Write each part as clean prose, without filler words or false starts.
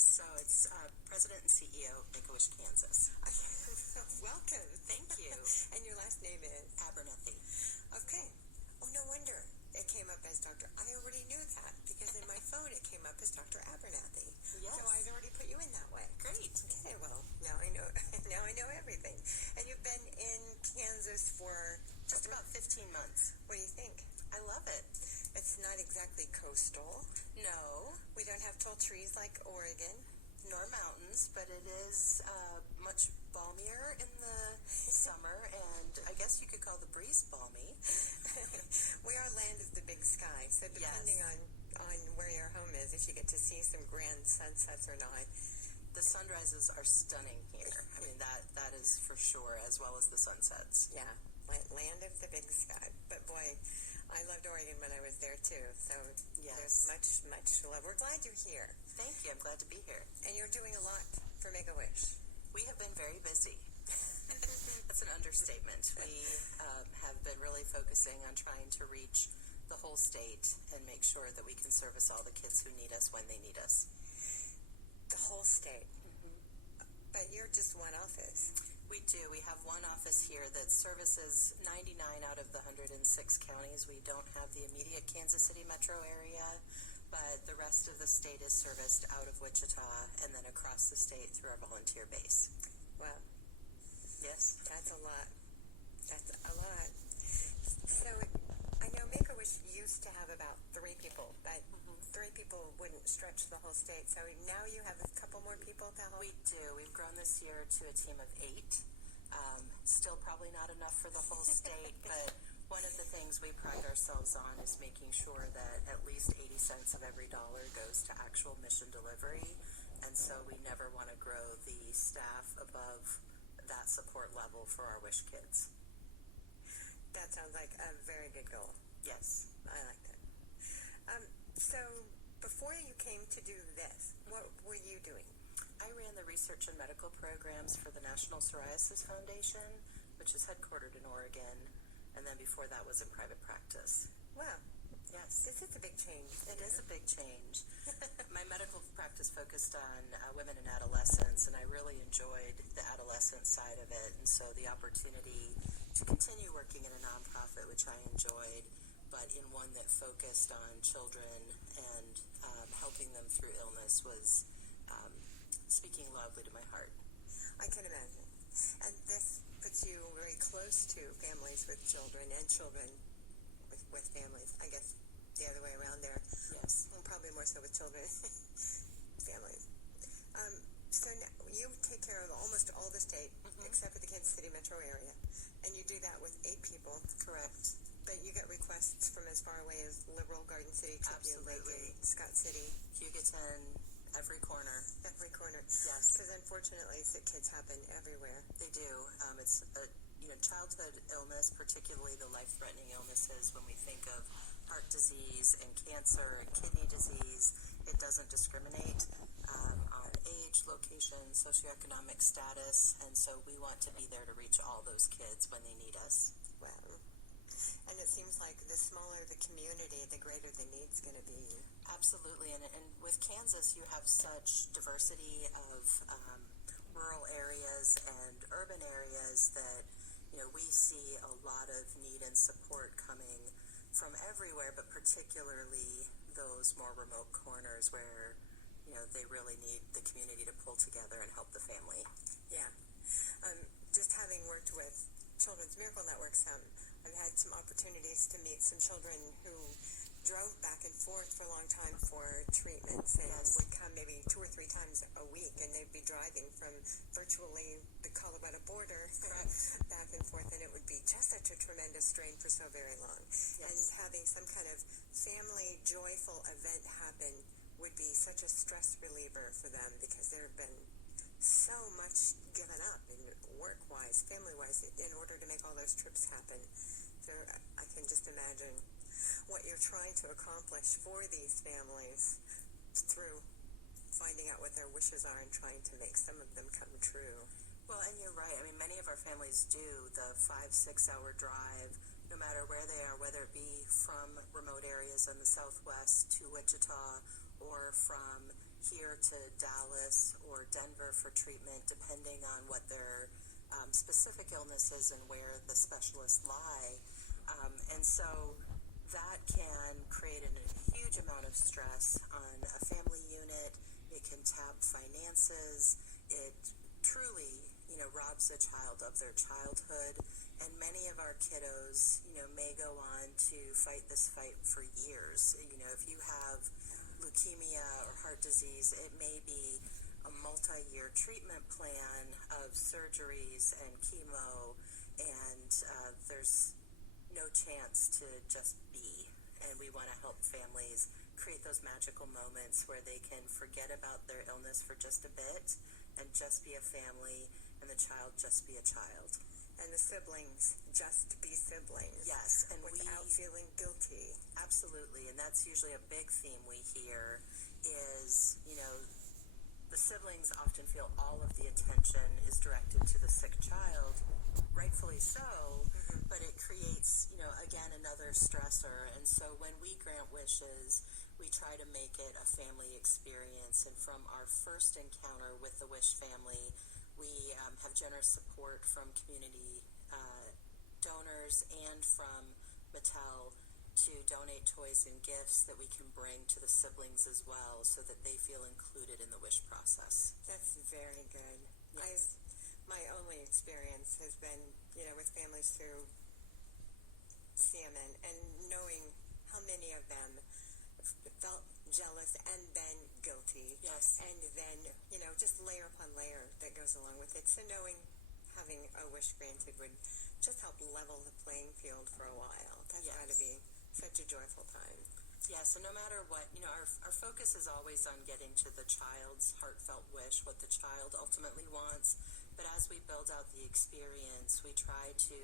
Yes, so it's President and CEO of Make-A-Wish Kansas. Welcome. Thank you. And your last name is? Abernethy. Okay. Oh, no wonder it came up as Dr. I already knew that because in my phone it came up as Dr. Abernethy. Yes. So I'd already put you in that way. Great. Okay, well, now I know now I know everything. And you've been in Kansas for Just about 15 months. What do you think? I love it. It's not exactly coastal. No, We don't have tall trees like Oregon. nor mountains, but it is much balmier in the summer, and I guess you could call the breeze balmy. We are land of the big sky, so depending on where your home is, if you get to see some grand sunsets or not. The sunrises are stunning here. I mean, that is for sure, as well as the sunsets. Yeah, land of the big sky. But boy, I loved Oregon when I was there too, so Yes. there's much love. We're glad you're here, Thank you. I'm glad to be here. and you're doing a lot for Make-A-Wish. We have been very busy. That's an understatement. We have been really focusing on trying to reach the whole state and make sure that we can service all the kids who need us when they need us. The whole state. But you're just one office. We do. We have one office here that services 99 out of the 106 counties. We don't have the immediate Kansas City metro area, but the rest of the state is serviced out of Wichita and then across the state through our volunteer base. Wow, Yes. that's a lot. That's a lot. So I know Make-A-Wish used to have about 3 people, but 3 people wouldn't stretch the whole state. So now you have a couple more people to help. We do. We've grown this year to a team of 8. Still probably not enough for the whole state, but one of the things we pride ourselves on is making sure that at least 80 cents of every dollar goes to actual mission delivery, and so we never want to grow the staff above that support level for our Wish kids. That sounds like a very good goal. Yes. I like that. So before you came to do this, what were you doing? I ran the research and medical programs for the National Psoriasis Foundation, which is headquartered in Oregon, and then before that was in private practice. Wow, Yes. this is a big change. It is a big change. My medical practice focused on women and adolescents, and I really enjoyed the adolescent side of it, and so the opportunity to continue working in a nonprofit, which I enjoyed, but in one that focused on children and helping them through illness was speaking loudly to my heart. I can imagine. And this puts you very close to families with children and children with families. I guess the other way around there. Yes. Probably more so with children. Families. So now you take care of almost all the state, except for the Kansas City metro area. And you do that with 8 people. Correct. But you get requests from as far away as Liberal, Garden City, Tribune, Absolutely. Lincoln, Scott City. Hugoton, every corner. Every corner. Yes. Because unfortunately, sick kids happen everywhere. They do. It's childhood illness, particularly the life-threatening illnesses. When we think of heart disease and cancer and kidney disease, it doesn't discriminate on age, location, socioeconomic status, and so we want to be there to reach all those kids when they need us. Wow. And it seems like the smaller the community, the greater the need's going to be. Absolutely, and with Kansas, you have such diversity of rural areas and urban areas that we see a lot of need and support coming from everywhere, but particularly those more remote corners where they really need the community to pull together and help the family. Yeah. Just having worked with Children's Miracle Networks, I've had some opportunities to meet some children who drove back and forth for a long time for treatments and would come maybe 2 or 3 times a week, and they'd be driving from virtually the Colorado border back and forth, and it would be just such a tremendous strain for so very long. Yes. And having some kind of family joyful event happen would be such a stress reliever for them, because there have been so much given up in work-wise, family-wise, in order to make all those trips happen. So I can just imagine what you're trying to accomplish for these families through finding out what their wishes are and trying to make some of them come true. Well, and you're right. I mean, many of our families do the 5-6 hour drive, no matter where they are, whether it be from remote areas in the Southwest to Wichita, or from here to Dallas or Denver for treatment, depending on what their specific illness is and where the specialists lie. And so that can create a huge amount of stress on a family unit. It can tap finances. It truly, robs a child of their childhood. And many of our kiddos, may go on to fight this fight for years. If you have leukemia or heart disease, it may be a multi-year treatment plan of surgeries and chemo, and there's no chance to just be. And we want to help families create those magical moments where they can forget about their illness for just a bit and just be a family, and the child just be a child. And the siblings just be siblings. Yes, and without feeling guilty. Absolutely, and that's usually a big theme we hear is, the siblings often feel all of the attention is directed to the sick child, rightfully so, but it creates, again, another stressor. And so when we grant wishes, we try to make it a family experience. And from our first encounter with the Wish family, we have generous support from community donors and from Mattel to donate toys and gifts that we can bring to the siblings as well, so that they feel included in the wish process. That's very good. Yes. My only experience has been, with families through CMN, and knowing how many of them felt jealous and then guilty. Yes. And then, just layer upon layer that goes along with it. So having a wish granted would just help level the playing field for a while. That's got to be such a joyful time. Yes, and no matter what, our focus is always on getting to the child's heartfelt wish, what the child ultimately wants. But as we build out the experience, we try to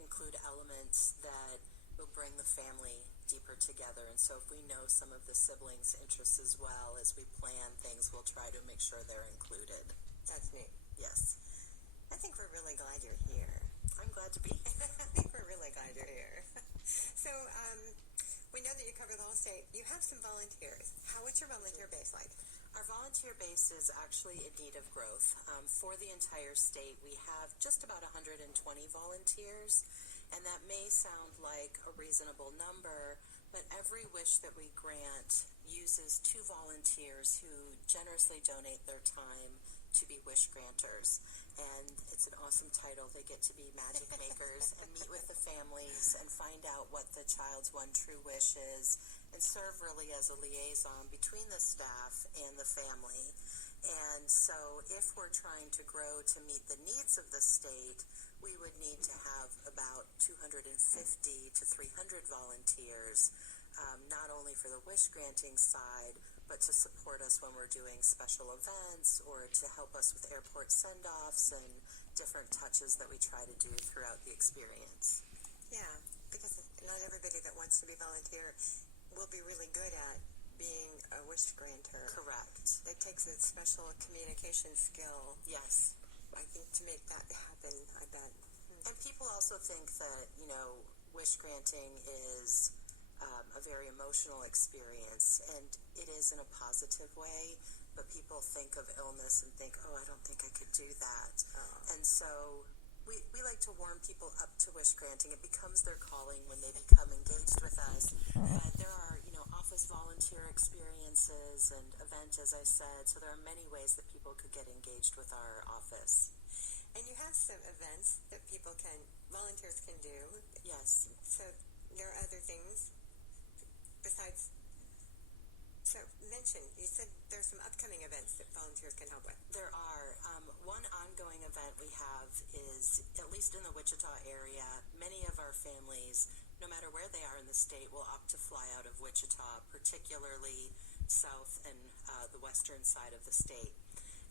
include elements that will bring the family deeper together. And so if we know some of the siblings' interests as well, as we plan things, we'll try to make sure they're included. That's neat. Yes. I think we're really glad you're here. I'm glad to be here. I think we're really glad you're here. So, we know that you cover the whole state. You have some volunteers. What's your volunteer base like? Our volunteer base is actually in need of growth. For the entire state, we have just about 120 volunteers, and that may sound like a reasonable number, but every wish that we grant uses 2 volunteers who generously donate their time to be wish granters. And it's an awesome title. They get to be magic makers and meet with the families and find out what the child's one true wish is, and serve really as a liaison between the staff and the family. And so if we're trying to grow to meet the needs of the state, we would need to have about 250 to 300 volunteers, not only for the wish granting side, but to support us when we're doing special events or to help us with airport send-offs and different touches that we try to do throughout the experience. Yeah, because not everybody that wants to be volunteer will be really good at being a wish granter. Correct. It takes a special communication skill. Yes. I think to make that happen, I bet. And people also think that, wish granting is a very emotional experience, and it is in a positive way, but people think of illness and think, oh, I don't think I could do that. And so we like to warm people up to wish granting. It becomes their calling when they become engaged with us. And there are, office volunteer experiences and events, as I said, so there are many ways that people could get engaged with our office. And you have some events that volunteers can do. Yes. So there are other things besides, you said there's some upcoming events that volunteers can help with. There are. One ongoing event we have is, at least in the Wichita area, many of our families, no matter where they are in the state, will opt to fly out of Wichita, particularly south and the western side of the state.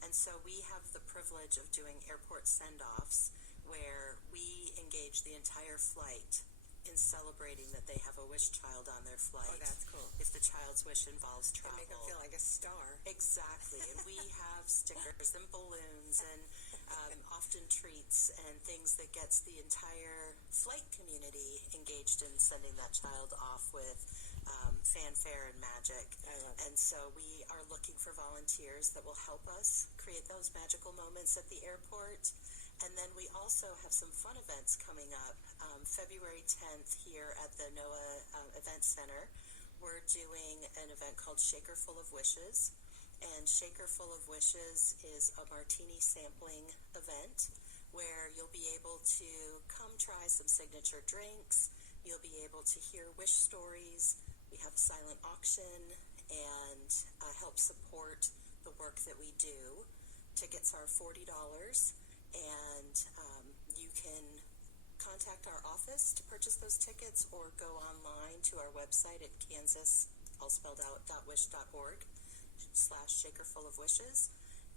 And so we have the privilege of doing airport send-offs where we engage the entire flight in celebrating that they have a wish child on their flight. Oh, that's cool. If the child's wish involves travel. They make them feel like a star. Exactly. And we have stickers and balloons and often treats and things that gets the entire flight community engaged in sending that child off with fanfare and magic. I love it. And so we are looking for volunteers that will help us create those magical moments at the airport. And then we also have some fun events coming up. February 10th here at the NOAA Event Center, we're doing an event called Shaker Full of Wishes. And Shaker Full of Wishes is a martini sampling event where you'll be able to come try some signature drinks. You'll be able to hear wish stories. We have a silent auction and help support the work that we do. Tickets are $40, and you can contact our office to purchase those tickets or go online to our website at kansas, all spelled out, .wish.org/shakerfulofwishes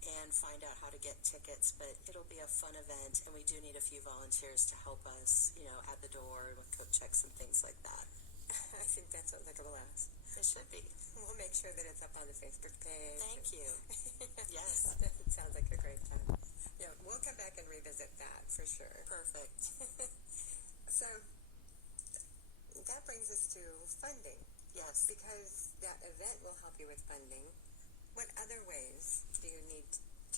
and find out how to get tickets. But it'll be a fun event, and we do need a few volunteers to help us, at the door with coat checks and things like that. I think that sounds like a blast. It should be. We'll make sure that it's up on the Facebook page. Thank you. Yes. It sounds like a great time. Yeah, we'll come back and revisit that for sure. Perfect. So that brings us to funding. Yes. Because that event will help you with funding. What other ways do you need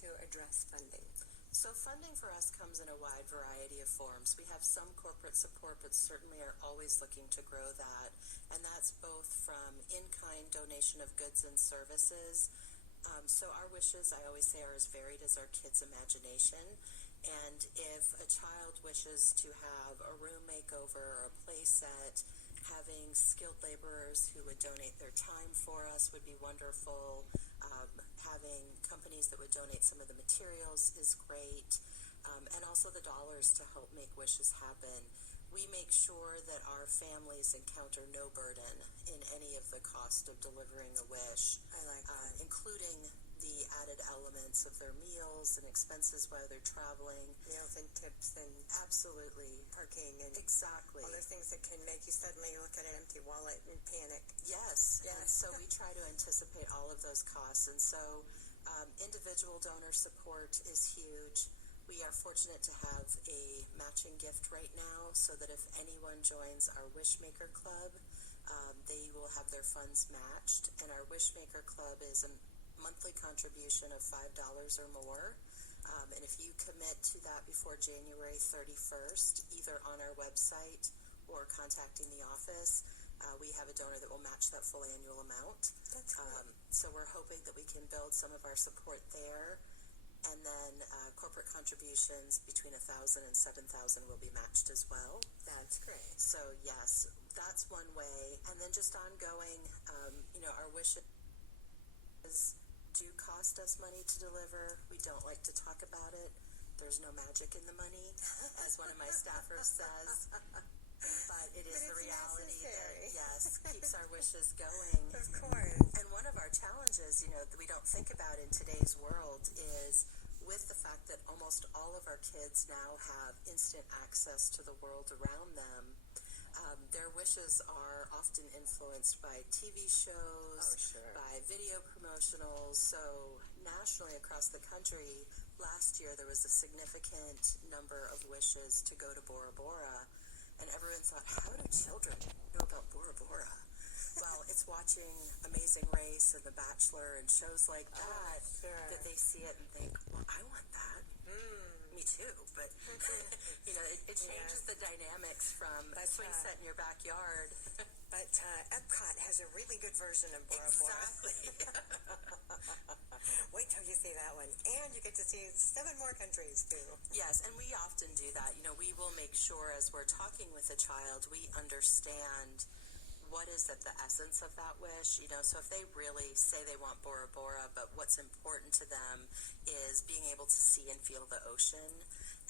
to address funding? So funding for us comes in a wide variety of forms. We have some corporate support, but certainly are always looking to grow that. And that's both from in-kind donation of goods and services. So our wishes, I always say, are as varied as our kids' imagination. And if a child wishes to have a room makeover or a play set, having skilled laborers who would donate their time for us would be wonderful. Having companies that would donate some of the materials is great. And also the dollars to help make wishes happen. We make sure that our families encounter no burden in any of the cost of delivering a wish. I like that. Including the added elements of their meals and expenses while they're traveling. Meals and tips and Absolutely. parking and Exactly. all those things that can make you suddenly look at an empty wallet and panic. Yes. Yes. And so we try to anticipate all of those costs. And so individual donor support is huge. We are fortunate to have a matching gift right now so that if anyone joins our Wishmaker Club, they will have their funds matched. And our Wishmaker Club is a monthly contribution of $5 or more. And if you commit to that before January 31st, either on our website or contacting the office, we have a donor that will match that full annual amount. That's cool. So we're hoping that we can build some of our support there. And then corporate contributions between $1,000 and $7,000 will be matched as well. That's great. So yes, that's one way. And then just ongoing, our wishes do cost us money to deliver. We don't like to talk about it. There's no magic in the money, as one of my staffers says. But it is the reality necessary. that, yes, keeps our wishes going. Of course. And one of our challenges, that we don't think about in today's world is with the fact that almost all of our kids now have instant access to the world around them. Their wishes are often influenced by TV shows, by video promotionals. So nationally across the country, last year there was a significant number of wishes to go to Bora Bora. And everyone thought, how do children know about Bora Bora? Well, it's watching Amazing Race and The Bachelor and shows like that that they see it and think, well, I want that. Me too. But, it changes the dynamics from a swing set in your backyard. But Epcot has a really good version of Bora Bora. Exactly. Wait till you see that one. And you get to see 7 more countries, too. Yes, and we often do that. We will make sure as we're talking with a child, we understand what is at the essence of that wish. So if they really say they want Bora Bora, but what's important to them is being able to see and feel the ocean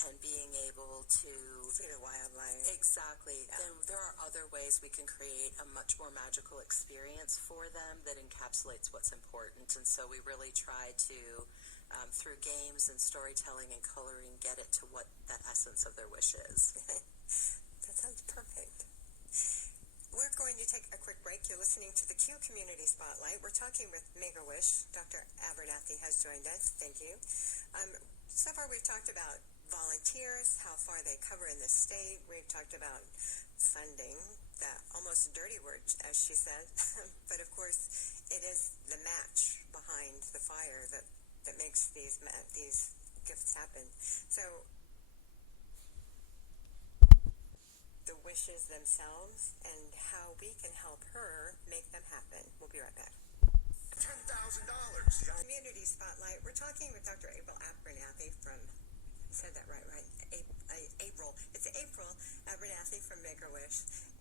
and being able to see the wildlife. Exactly. Yeah. Then there are other ways we can create a much more magical experience for them that encapsulates what's important. And so we really try to, through games and storytelling and coloring, get it to what that essence of their wish is. That sounds perfect. We're going to take a quick break. You're listening to the Q Community Spotlight. We're talking with Make-A-Wish. Dr. Abernethy has joined us. Thank you. So far we've talked about volunteers, how far they cover in the state. We've talked about funding. the almost dirty word, as she said. But of course, it is the match behind the fire that makes these gifts happen. So the wishes themselves and how we can help her make them happen. We'll be right back. $10,000. Community Spotlight. We're talking with Dr. Abernethy from, I said that right? April. It's April Abernethy from Make-A-Wish.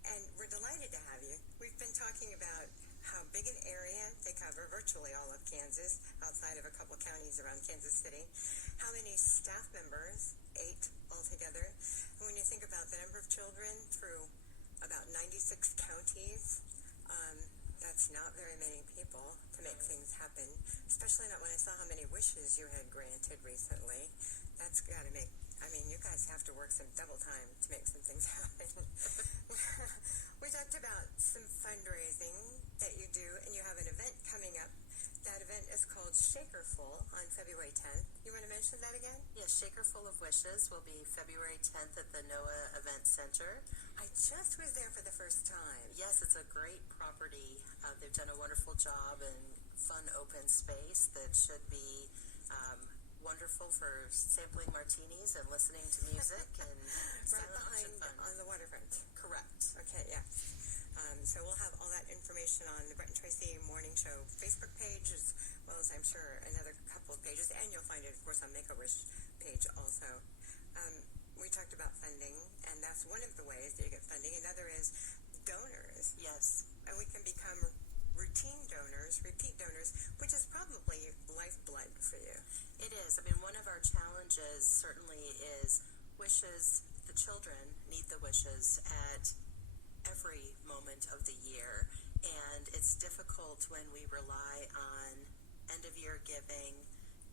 And we're delighted to have you. We've been talking about how big an area they cover, virtually all of Kansas, outside of a couple counties around Kansas City. How many staff members, 8 altogether. And when you think about the number of children through about 96 counties, that's not very many people to make things happen, especially not when I saw how many wishes you had granted recently. That's got to make, you guys have to work some double time to make some things happen. We talked about some fundraising that you do, and you have an event coming up. That event is called Shakerful on February 10th. You want to mention that again? Yes, Shakerful of Wishes will be February 10th at the NOAA Event Center. I just was there for the first time. Yes, it's a great property. They've done a wonderful job in fun open space that should be wonderful for sampling martinis and listening to music and right behind on the waterfront. Correct. Okay, yeah. So we'll have all that information on the Brett and Tracy Morning Show Facebook page, as well as I'm sure another couple of pages, and you'll find it, of course, on Make-A-Wish page also. We talked about funding, and that's one of the ways that you get funding. Another is donors. Yes. And we can become routine donors, repeat donors, which is probably lifeblood for you. It is. One of our challenges certainly is wishes. The children need the wishes at every moment of the year, and it's difficult when we rely on end-of-year giving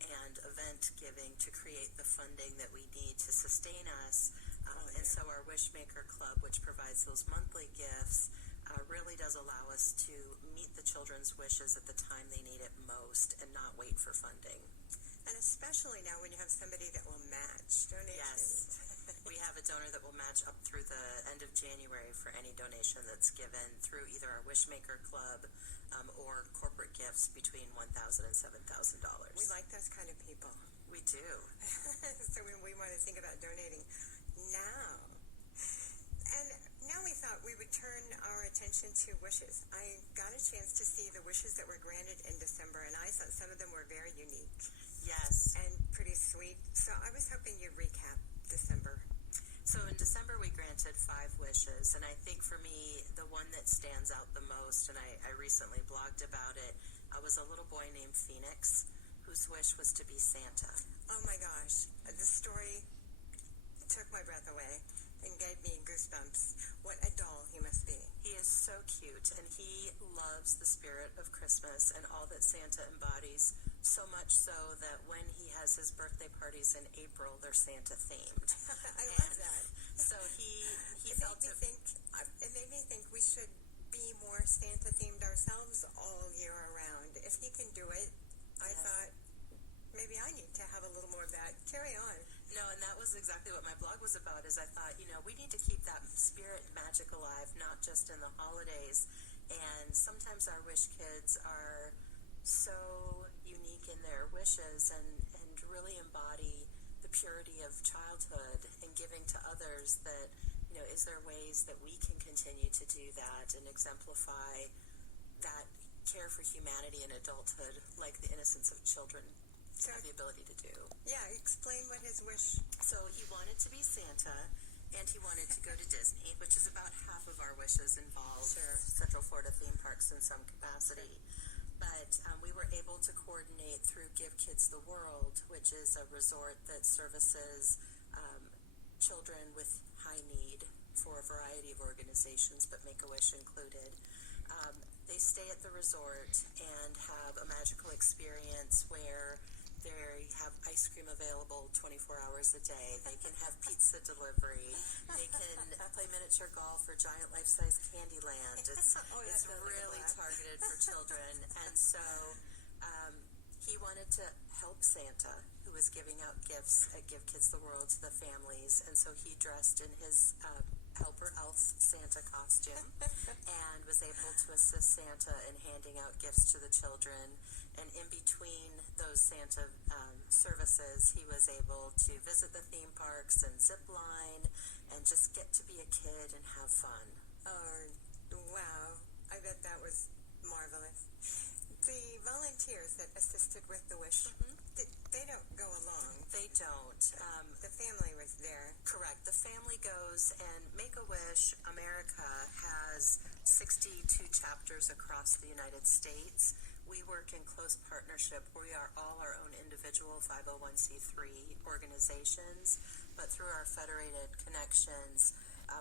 and event giving to create the funding that we need to sustain us. And so our Wishmaker Club, which provides those monthly gifts, really does allow us to meet the children's wishes at the time they need it most and not wait for funding. And especially now when you have somebody that will match donations. Yes. We have a donor that will match up through the end of January for any donation that's given through either our Wishmaker Club or corporate gifts between $1,000 and $7,000. We like those kind of people. We do. So we want to think about donating now. And now we thought we would turn our attention to wishes. I got a chance to see the wishes that were granted in December, and I thought some of them were very unique. Yes. And pretty sweet. So I was hoping you'd recap December. So in December we granted 5 wishes, and I think for me the one that stands out the most, and I recently blogged about it, was a little boy named Phoenix whose wish was to be Santa. Oh my gosh, the story took my breath away and gave me goosebumps. What a doll he must be. He is so cute, and he loves the spirit of Christmas and all that Santa embodies, so much so that when he has his birthday parties in April, they're Santa themed. I love that. So he it felt it made me think we should be more Santa themed ourselves all year around. If he can do it, I thought maybe I need to have a little more of that. Carry on. No, and that was exactly what my blog was about, is I thought, we need to keep that spirit magic alive, not just in the holidays. And sometimes our wish kids are so unique in their wishes and really embody the purity of childhood and giving to others that, is there ways that we can continue to do that and exemplify that care for humanity in adulthood like the innocence of children have the ability to do. Yeah, explain what his wish. So he wanted to be Santa, and he wanted to go to Disney, which is about half of our wishes involve Central Florida theme parks in some capacity. But we were able to coordinate through Give Kids the World, which is a resort that services children with high need for a variety of organizations, but Make-A-Wish included. They stay at the resort and have a magical experience where they have ice cream available 24 hours a day. They can have pizza delivery. They can play miniature golf or giant life-size Candyland. It's really targeted for children. And so he wanted to help Santa, who was giving out gifts at Give Kids the World to the families. And so he dressed in his helper elf Santa costume and was able to assist Santa in handing out gifts to the children. And in between those Santa services, he was able to visit the theme parks and zip line and just get to be a kid and have fun. Oh, wow. I bet that was marvelous. The volunteers that assisted with the wish, they don't go along. They don't. The family was there. Correct. The family goes, and Make-A-Wish America has 62 chapters across the United States. We work in close partnership. We are all our own individual 501c3 organizations, but through our federated connections,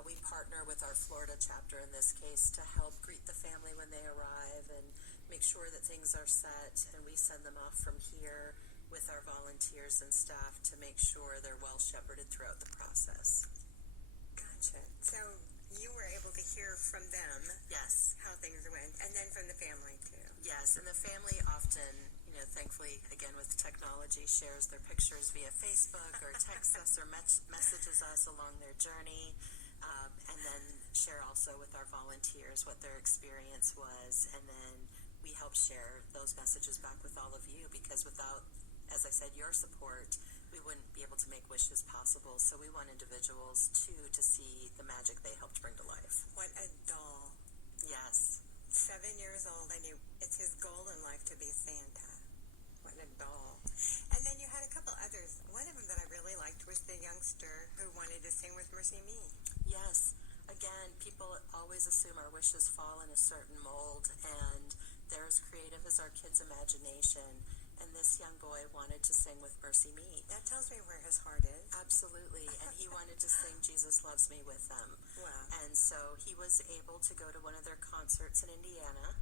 we partner with our Florida chapter in this case to help greet the family when they arrive and make sure that things are set, and we send them off from here with our volunteers and staff to make sure they're well shepherded throughout the process. Gotcha. So you were able to hear from them, yes, how things went, and then from the family too. Yes, and the family often, thankfully, again with technology, shares their pictures via Facebook or texts us or messages us along their journey, and then share also with our volunteers what their experience was, and then we help share those messages back with all of you, because without, as I said, your support, we wouldn't be able to make wishes possible. So we want individuals too to see the magic they helped bring to life. What a doll. Yes. 7 years old, and it's his goal in life to be Santa. What a doll. And then you had a couple others. One of them that I really liked was the youngster who wanted to sing with Mercy Me. Yes. Again, people always assume our wishes fall in a certain mold, and they're as creative as our kids' imagination. And this young boy wanted to sing with Mercy Me. That tells me where his heart is. Absolutely. And he wanted to sing Jesus Loves Me with them. Wow. And so he was able to go to one of their concerts in Indiana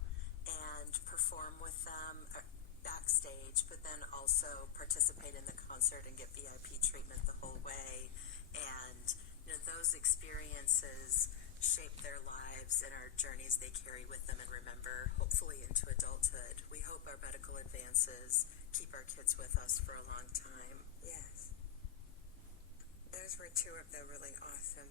and perform with them backstage, but then also participate in the concert and get VIP treatment the whole way. And those experiences shape their lives and our journeys they carry with them and remember, hopefully into adulthood. We hope our medical advances keep our kids with us for a long time. Yes. Those were two of the really awesome.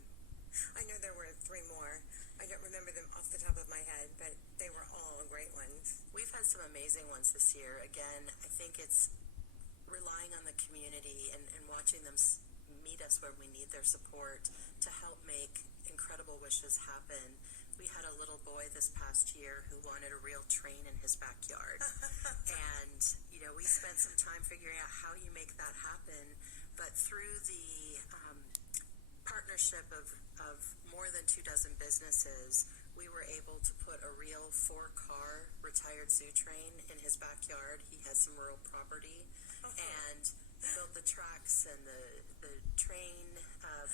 I know there were 3 more. I don't remember them off the top of my head, but they were all great ones. We've had some amazing ones this year. Again, I think it's relying on the community and watching them meet us where we need their support to help make incredible wishes happen. We had a little boy this past year who wanted a real train in his backyard. And, we spent some time figuring out how you make that happen. But through the partnership of more than 24 businesses, we were able to put a real 4-car retired zoo train in his backyard. He has some rural property and built the tracks, and the train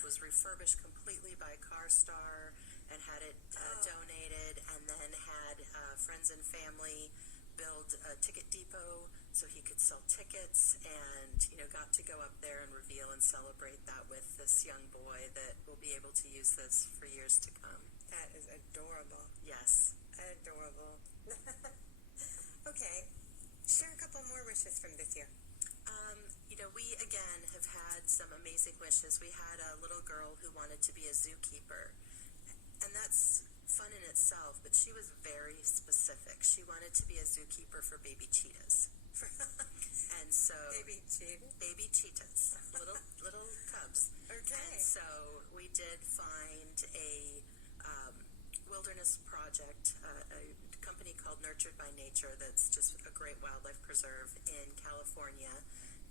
was refurbished completely by CarStar and had it donated, and then had friends and family build a ticket depot so he could sell tickets, and got to go up there and reveal and celebrate that with this young boy that will be able to use this for years to come. That is adorable. Yes. Adorable. Okay. Share a couple more wishes from this year. We again have had some amazing wishes. We had a little girl who wanted to be a zookeeper, and that's fun in itself, but she was very specific. She wanted to be a zookeeper for baby cheetahs. And so Baby cheetahs, little cubs. Okay. And so we did find a wilderness project, a company called Nurtured by Nature that's just a great wildlife preserve in California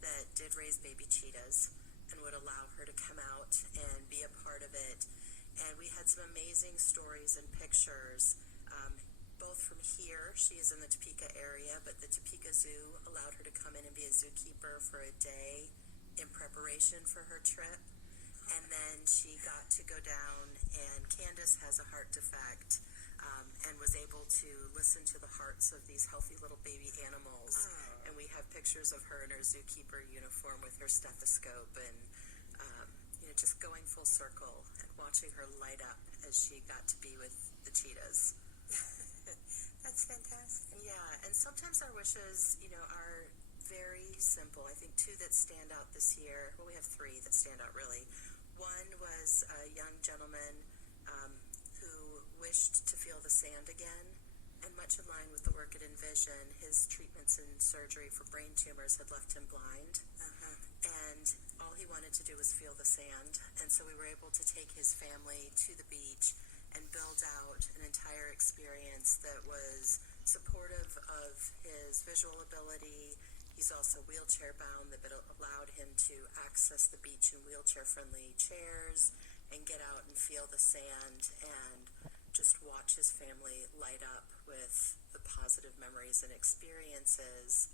that did raise baby cheetahs and would allow her to come out and be a part of it. And we had some amazing stories and pictures, both from here. She is in the Topeka area, but the Topeka Zoo allowed her to come in and be a zookeeper for a day in preparation for her trip. And then she got to go down, and Candace has a heart defect, and was able to listen to the hearts of these healthy little baby animals. And we have pictures of her in her zookeeper uniform with her stethoscope, and just going full circle and watching her light up as she got to be with the cheetahs. That's fantastic. Yeah, and sometimes our wishes, are very simple. I think 2 that stand out this year. Well, we have 3 that stand out really. One was a young gentleman who wished to feel the sand again. And much in line with the work at Envision, his treatments and surgery for brain tumors had left him blind. And all he wanted to do was feel the sand. And so we were able to take his family to the beach and build out an entire experience that was supportive of his visual ability. He's also wheelchair bound, that allowed him to access the beach in wheelchair-friendly chairs and get out and feel the sand and just watch his family light up with the positive memories and experiences.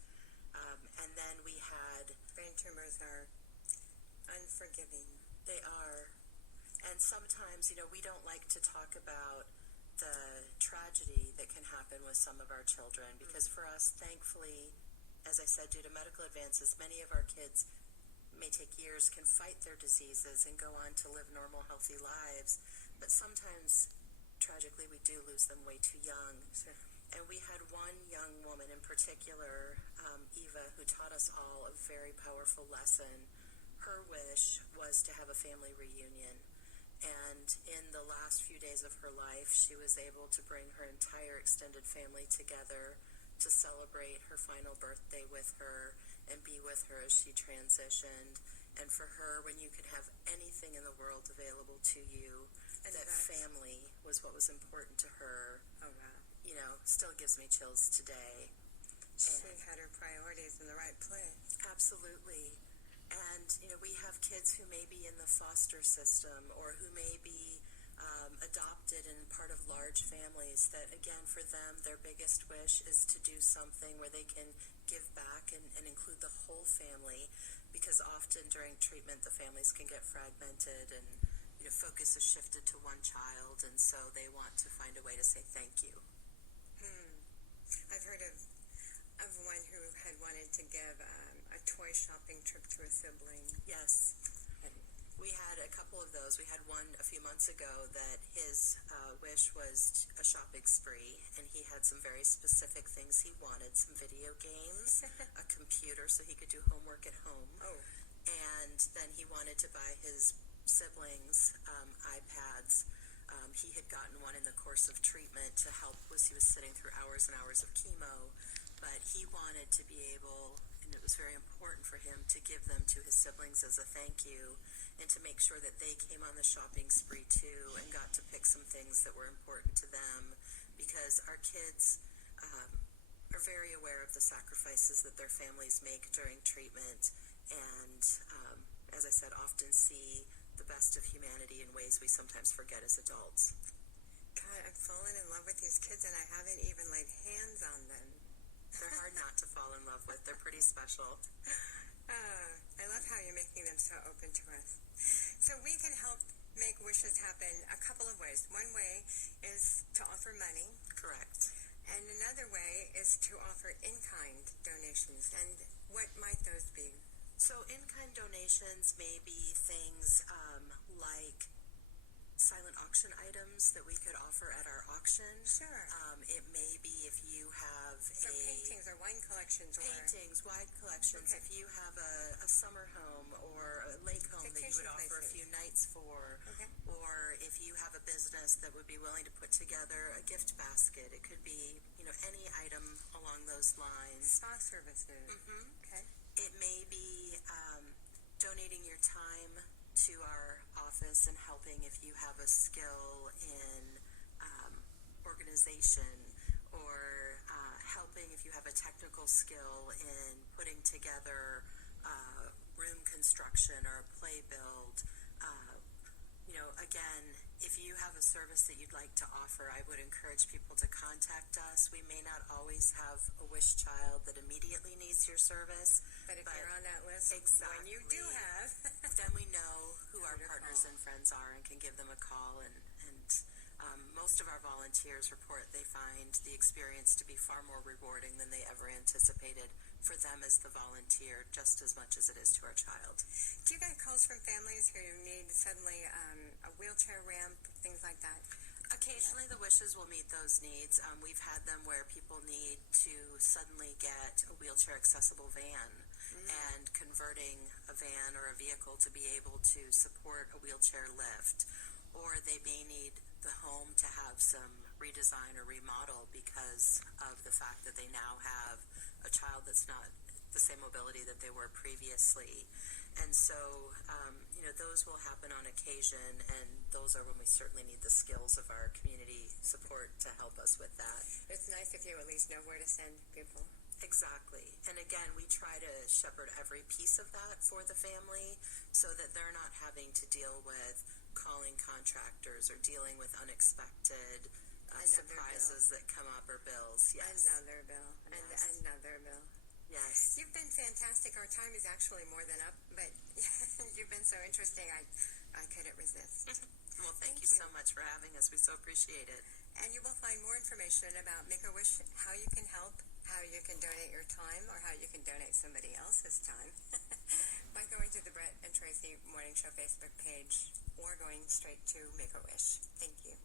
And then we had... Brain tumors are unforgiving. They are. And sometimes, we don't like to talk about the tragedy that can happen with some of our children, because for us, thankfully, as I said, due to medical advances, many of our kids may take years, can fight their diseases and go on to live normal, healthy lives. But sometimes, tragically, we do lose them way too young. Sure. And we had one young woman in particular, Eva, who taught us all a very powerful lesson. Her wish was to have a family reunion. And in the last few days of her life, she was able to bring her entire extended family together to celebrate her final birthday with her and be with her as she transitioned. And for her, when you could have anything in the world available to you, and that family was what was important to her. Oh, wow. Still gives me chills today. She had her priorities in the right place. Absolutely. And, we have kids who may be in the foster system or who may be adopted and part of large families that, again, for them, their biggest wish is to do something where they can give back and include the whole family, because often during treatment, the families can get fragmented and, focus is shifted to one child, and so they want to find a way to say thank you. I've heard of one who had wanted to give a toy shopping trip to a sibling. Yes. We had a couple of those. We had one a few months ago that his wish was a shopping spree, and he had some very specific things he wanted, some video games, a computer so he could do homework at home. Oh. And then he wanted to buy his siblings iPads. He had gotten one in the course of treatment to help as he was sitting through hours and hours of chemo, but he wanted to be able, and it was very important for him to give them to his siblings as a thank you, and to make sure that they came on the shopping spree too and got to pick some things that were important to them, because our kids are very aware of the sacrifices that their families make during treatment, and as I said, often see the best of humanity in ways we sometimes forget as adults. God, I've fallen in love with these kids, and I haven't even laid hands on them. They're hard not to fall in love with. They're pretty special. I love how you're making them so open to us. So we can help make wishes happen a couple of ways. One way is to offer money. Correct. And another way is to offer in-kind donations. And what might those be? So in-kind donations may be things like silent auction items that we could offer at our auction. Sure. It may be if you have paintings or wine collections. Paintings, wine collections. Okay. If you have a summer home or a lake home that you would offer a few nights for. Okay. Or if you have a business that would be willing to put together a gift basket. It could be, any item along those lines. Spa services. Mm-hmm. Okay. It may be donating your time to our office and helping if you have a skill in organization, or helping if you have a technical skill in putting together room construction or a play build. Again, if you have a service that you'd like to offer, I would encourage people to contact us. We may not always have a wish child that immediately needs your service. But if you're on that list, exactly, when you do have, then we know who our partners and friends are and can give them a call. And most of our volunteers report they find the experience to be far more rewarding than they ever anticipated for them as the volunteer, just as much as it is to our child. Do you get calls from families who need suddenly a wheelchair ramp, things like that? Occasionally the wishes will meet those needs. We've had them where people need to suddenly get a wheelchair accessible van, and converting a van or a vehicle to be able to support a wheelchair lift. or they may need the home to have some redesign or remodel because of the fact that they now have a child that's not the same mobility that they were previously. And so, those will happen on occasion, and those are when we certainly need the skills of our community support to help us with that. It's nice if you at least know where to send people. Exactly. And again, we try to shepherd every piece of that for the family so that they're not having to deal with calling contractors or dealing with unexpected surprises that come up or bills. Yes. Another bill. Yes. Another bill. Yes. You've been fantastic. Our time is actually more than up, but you've been so interesting. I couldn't resist. Well, thank you so much for having us. We so appreciate it. And you will find more information about Make-A-Wish, how you can help, how you can donate your time, or how you can donate somebody else's time by going to the Brett and Tracy Morning Show Facebook page or going straight to Make-A-Wish. Thank you.